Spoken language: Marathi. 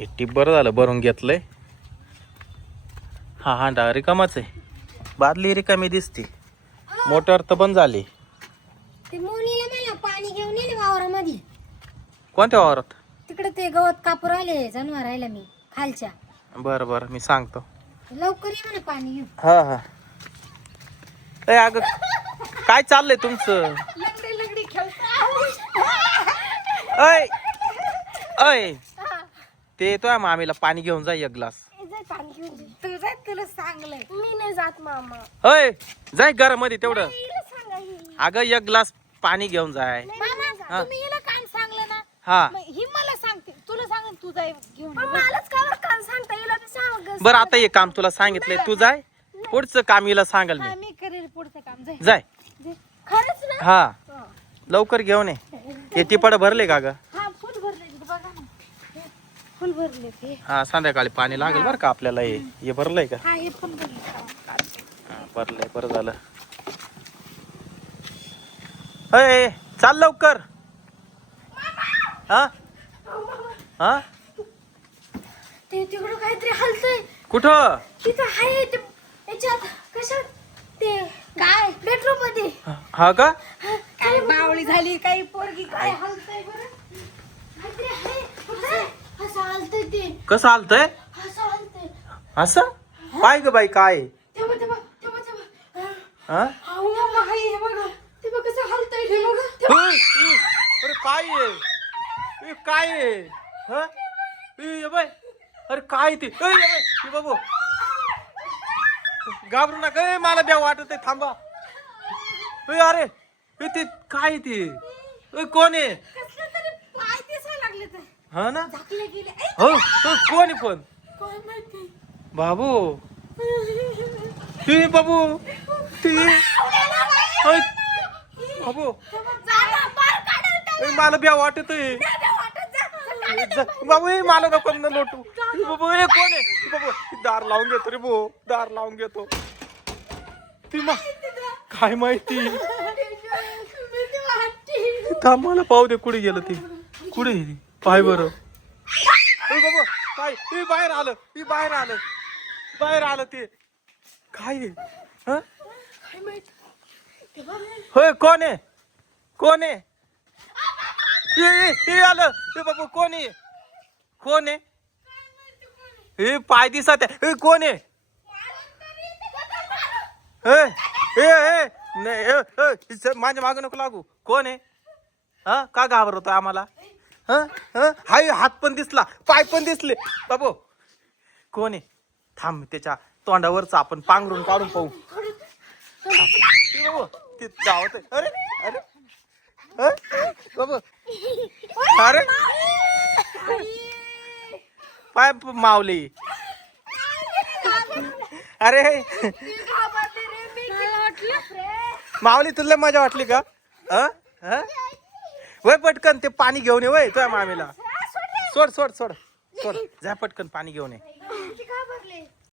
हे टीप बरं झालं भरून घेतलंय. हा हा डा रिकामाच आहे. बादली रिकामी दिसते. मोटर तर बंद झाली. ते मोनीला मला पाणी घेऊन येईल वावरामध्ये. कोणत्या वावरात? तिकडे ते गवत कापू राहिले जनावर राहिला मी खालच्या. बरं बरं मी सांगतो. लवकर ये म्हणा पाणी घेऊन. हा हा. ए अग काय चाललंय तुमचं? लंगडी लंगडी अय अय ते तो मामीला पाणी घेऊन जा एक ग्लास. पाणी घेऊन तू जाय तुला सांगलंय. मी नाही जात मामा. अय जाय घरामध्ये तेवढं. हिला सांगा ही. अगं एक ग्लास पाणी घेऊन जाय. मामा हा. तुम्ही हिला काम सांगलं ना हा. मग ही मला सांगते. तुला सांग तू जाय घेऊन मलाच का काम सांगता हिला बी सांग बरं आता हे काम तुला सांगितलंय तू जाय. पुढचं काम हिला सांगाल हा मी मी करेल पुढचं काम. जाय. जाय. जाय. खरंच ना? हा. लवकर घेऊन ये. हे टिपड भरले का ग हा फुल भरले तिथं बघा ना हे, फुल भरले ते. हा संध्याकाळी पाणी लागेल बरं का आपल्याला हे. हे भरलंय का? हा हे पण भरले. हा, भरलंय. बरं झालं. अय चाल लवकर. हा? हा? ते तिकडं काहीतरी हलतंय. कुठं? तिथं आहे ते. याच्यात कशात? ते काय? बेडरूममध्ये. हा का? काय बावळी झाली काही पोरगी काय? हलतंय बरं काहीतरी आहे असं- असं कसं आलतंय? असं पाय ग बाई काय? तेव्हा तेव्हा तेव्हा तेव्हा. हा? अहो मम्मा हाय हे बघा. ते बघ कसं हलतंय ते बघा. तेव्हा- उय, उय, अरे काय आहे ए, काय आहे हा? ए, अरे काय ते? ए, बाबू. घाबरू नका. ए, मला ब्या वाटत आहे थांबा. ए, अरे ए, ते काय ते? ए, कोण आहे कसलं तरी पाय दिसायला लागले ते. हा ना? झाकले गेले. ऐ, हो? हो, कोण आहे काय माहिती? बाबू! ते बाबू! ते ओय, बाबू! जागा त्याला. मला ब्या वाटत आहे नाही वाटत जा. जा- बाबू ए, मला नको न लोटू. बाबू ए कोण आहे? बाबू दार लावून घेतो रे भो दार लावून घेतो. ती मा काय माहिती? भीती वाटते. थांब मला पाहू दे कुठे गेलं ते. कुठे गेली पाय बरं. बाबा काय? ए बाहेर आलं. मी बाहेर आलं. बाहेर आलं ते. काय होय कोण आहे? कोण आहे? ते आलं. ते बाबू कोण आहे? कोण आहे? हे पाय दिसत आहे. कोण आहे? ए नाही माझ्या मागं नको लागू. कोण आहे? हा? का घाबरतोय आम्हाला? हाय हात पण दिसला पाय पण दिसले. बाबू कोण आहे? थांब त्याच्या तोंडावरच आपण पांघरून काढून पाहू. ते धावत अरे अरे. हं? बाबू. अरे. पाय मावली. अरे. घाबरले रे मी. मला वाटलं. माऊली तुला मजा वाटली का? हं? वय पटकन ते पाणी घेऊन ये वय तुझ्या मामीला. सोड सोड सोड सोड. जा पटकन पाणी घेऊन ये.